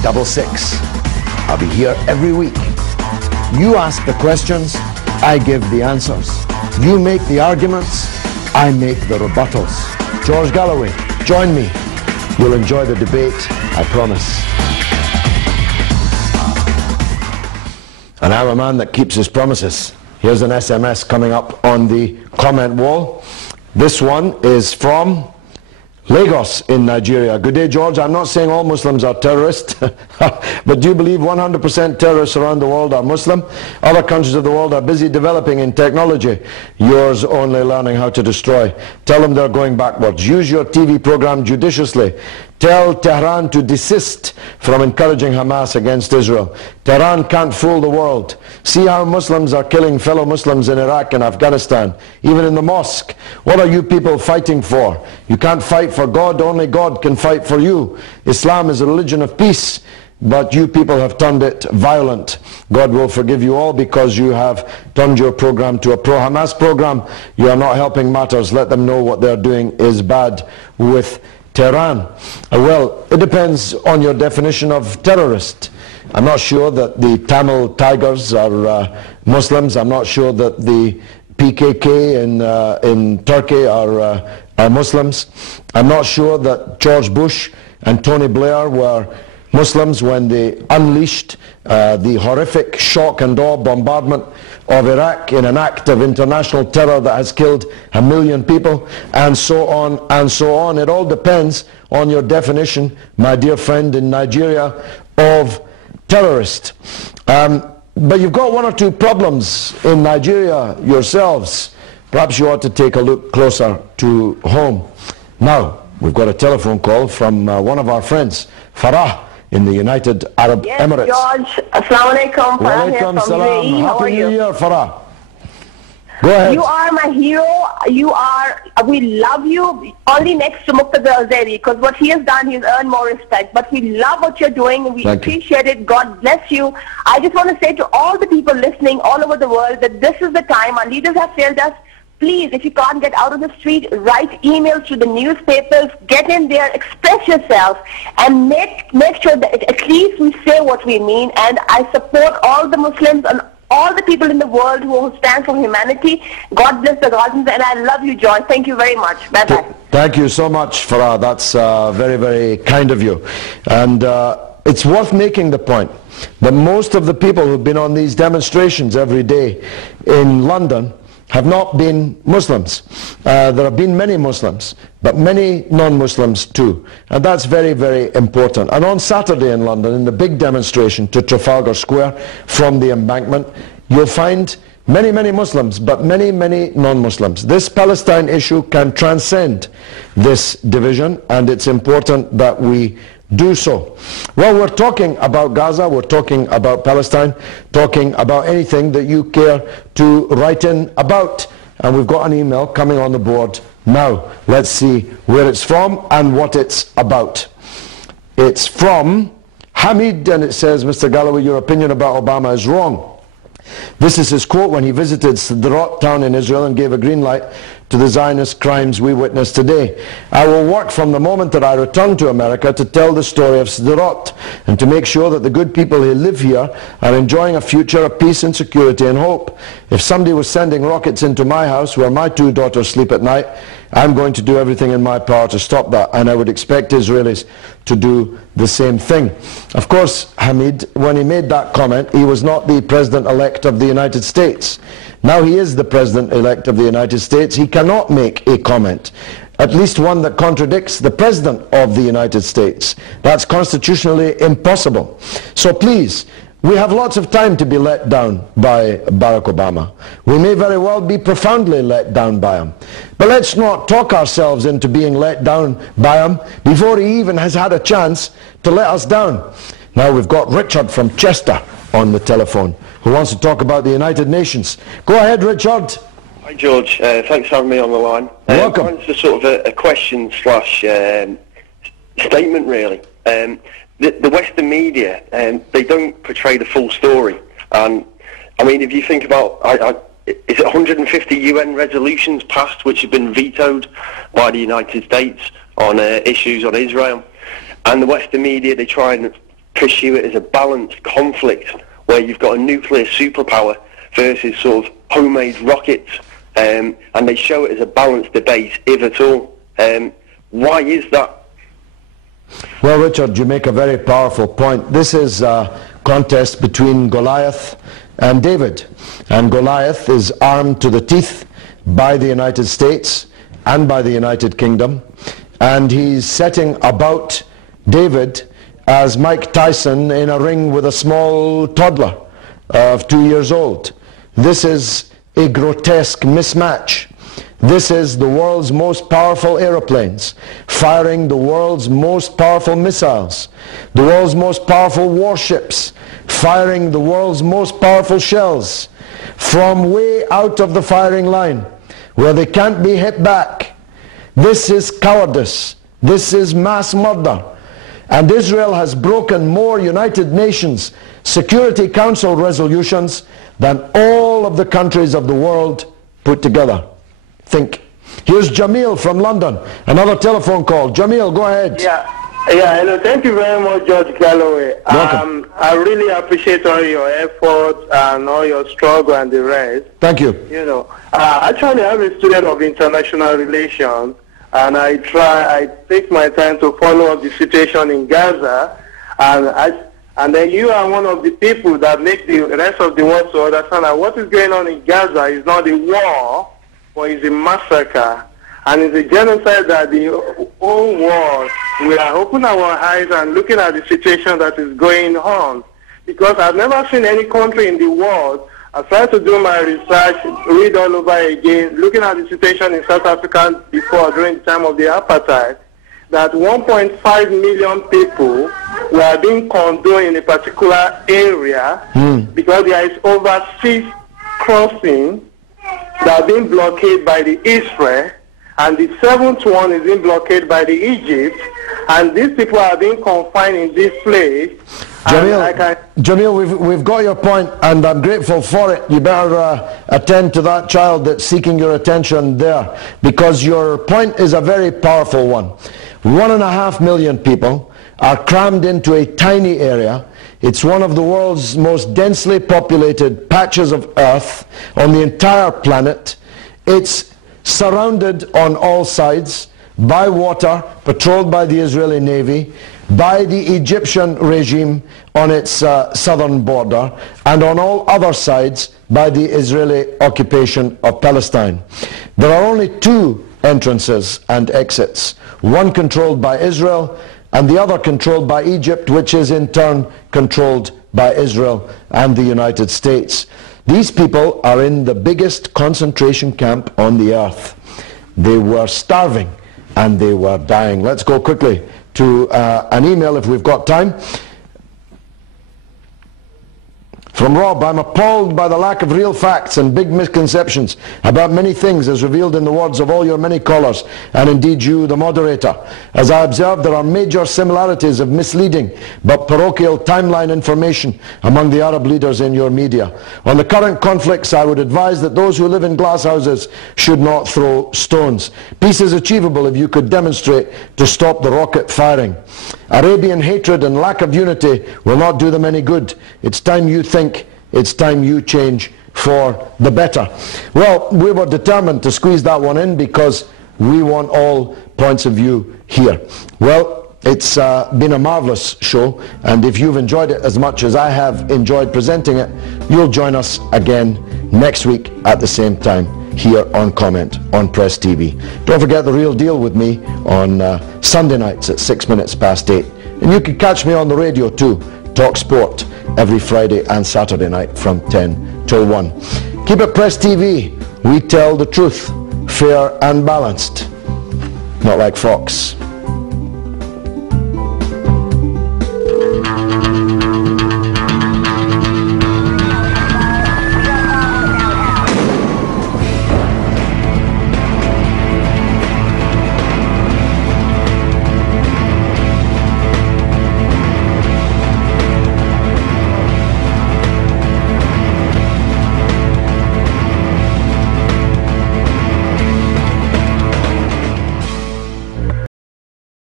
866. I'll be here every week. You ask the questions, I give the answers. You make the arguments, I make the rebuttals. George Galloway, join me. You'll enjoy the debate, I promise. And I'm a man that keeps his promises. Here's an SMS coming up on the comment wall. This one is from Lagos in Nigeria. Good day, George. I'm not saying all Muslims are terrorists, but do you believe 100% terrorists around the world are Muslim? Other countries of the world are busy developing in technology. Yours only learning how to destroy. Tell them they're going backwards. Use your TV program judiciously. Tell Tehran to desist from encouraging Hamas against Israel. Tehran can't fool the world. See how Muslims are killing fellow Muslims in Iraq and Afghanistan, even in the mosque. What are you people fighting for? You can't fight for God, only God can fight for you. Islam is a religion of peace, but you people have turned it violent. God will forgive you all because you have turned your program to a pro-Hamas program. You are not helping matters. Let them know what they're doing is bad with Tehran. Well, it depends on your definition of terrorist. I'm not sure that the Tamil Tigers are Muslims. I'm not sure that the PKK in Turkey are Muslims. I'm not sure that George Bush and Tony Blair were Muslims when they unleashed the horrific shock and awe bombardment of Iraq in an act of international terror that has killed 1 million people, and so on and so on. It all depends on your definition, my dear friend in Nigeria, of terrorist. But you've got one or two problems in Nigeria yourselves. Perhaps you ought to take a look closer to home. Now, we've got a telephone call from one of our friends, Farah, in the United Arab Emirates. George, Assalamu alaikum. Farah here from UAE. How are Happy you? New Year, Farah. Go ahead. You are my hero. We love you. Only next to Muqtada Al-Zairi, because what he has done, he's earned more respect. But we love what you're doing. We appreciate it. God bless you. I just want to say to all the people listening all over the world that this is the time. Our leaders have failed us. Please, if you can't get out of the street, write emails to the newspapers, get in there, express yourself, and make sure that at least we say what we mean. And I support all the Muslims and all the people in the world who stand for humanity. God bless the Gazans, and I love you, George. Thank you very much. Bye-bye. Thank you so much, Farah. That's very, very kind of you. And it's worth making the point that most of the people who've been on these demonstrations every day in London have not been Muslims. There have been many Muslims, but many non-Muslims too. And that's very, very important. And on Saturday in London, in the big demonstration to Trafalgar Square from the embankment, you'll find many, many Muslims, but many, many non-Muslims. This Palestine issue can transcend this division, and it's important that we do so. Well, we're talking about Gaza, we're talking about Palestine, talking about anything that you care to write in about. And we've got an email coming on the board now. Let's see where it's from and what it's about. It's from Hamid, and it says, Mr. Galloway, your opinion about Obama is wrong. This is his quote when he visited Sderot town in Israel and gave a green light to the Zionist crimes we witness today. I will work from the moment that I return to America to tell the story of Sderot and to make sure that the good people who live here are enjoying a future of peace and security and hope. If somebody was sending rockets into my house where my 2 daughters sleep at night, I'm going to do everything in my power to stop that, and I would expect Israelis to do the same thing. Of course, Hamid, when he made that comment, he was not the President-elect of the United States. Now he is the President-elect of the United States. He cannot make a comment, at least one that contradicts the President of the United States. That's constitutionally impossible. So please, we have lots of time to be let down by Barack Obama. We may very well be profoundly let down by him. But let's not talk ourselves into being let down by him before he even has had a chance to let us down. Now we've got Richard from Chester on the telephone who wants to talk about the United Nations. Go ahead, Richard. Hi, George. Thanks for having me on the line. Welcome. Mine's just sort of a question slash statement, really. The Western media, they don't portray the full story. And I mean, if you think about, is it 150 UN resolutions passed which have been vetoed by the United States on issues on Israel? And the Western media, they try and pursue it as a balanced conflict where you've got a nuclear superpower versus sort of homemade rockets, and they show it as a balanced debate, if at all. Why is that? Well, Richard, you make a very powerful point. This is a contest between Goliath and David. And Goliath is armed to the teeth by the United States and by the United Kingdom. And he's setting about David as Mike Tyson in a ring with a small toddler of 2 years old. This is a grotesque mismatch. This is the world's most powerful aeroplanes firing the world's most powerful missiles, the world's most powerful warships firing the world's most powerful shells from way out of the firing line where they can't be hit back. This is cowardice. This is mass murder. And Israel has broken more United Nations Security Council resolutions than all of the countries of the world put together. Think. Here's Jamil from London. Another telephone call. Jamil, go ahead. Yeah, hello. Thank you very much, Judge Galloway. Welcome. I really appreciate all your efforts and all your struggle and the rest. Thank you. You know, actually, I'm a student of international relations, and I take my time to follow up the situation in Gaza, and then you are one of the people that make the rest of the world to understand that what is going on in Gaza is not a war, but it's a massacre, and it's a genocide that the whole world, we are opening our eyes and looking at the situation that is going on. Because I've never seen any country in the world, I've tried to do my research, read all over again, looking at the situation in South Africa before, during the time of the apartheid, that 1.5 million people were being condoned in a particular area because there is over 6 crossings that are being blockaded by the Israel, and the 7th one is being blockaded by the Egypt, and these people are being confined in this place. Jamil, we've got your point, and I'm grateful for it. You better attend to that child that's seeking your attention there, because your point is a very powerful one. 1.5 million people are crammed into a tiny area. It's one of the world's most densely populated patches of earth on the entire planet. It's surrounded on all sides by water, patrolled by the Israeli Navy, by the Egyptian regime on its southern border, and on all other sides by the Israeli occupation of Palestine. There are only 2 entrances and exits, one controlled by Israel and the other controlled by Egypt, which is in turn controlled by Israel and the United States. These people are in the biggest concentration camp on the earth. They were starving and they were dying. Let's go quickly to an email if we've got time. From Rob, I'm appalled by the lack of real facts and big misconceptions about many things as revealed in the words of all your many callers, and indeed you, the moderator. As I observed, there are major similarities of misleading but parochial timeline information among the Arab leaders in your media. On the current conflicts, I would advise that those who live in glass houses should not throw stones. Peace is achievable if you could demonstrate to stop the rocket firing. Arabian hatred and lack of unity will not do them any good. It's time you think, it's time you change for the better. Well, we were determined to squeeze that one in because we want all points of view here. Well, it's been a marvelous show, and if you've enjoyed it as much as I have enjoyed presenting it, you'll join us again next week at the same time here on Comment on Press TV. Don't forget The Real Deal with me on Sunday nights at 8:06. And you can catch me on the radio too, Talk Sport, every Friday and Saturday night from 10 till 1. Keep it Press TV. We tell the truth, fair and balanced, not like Fox.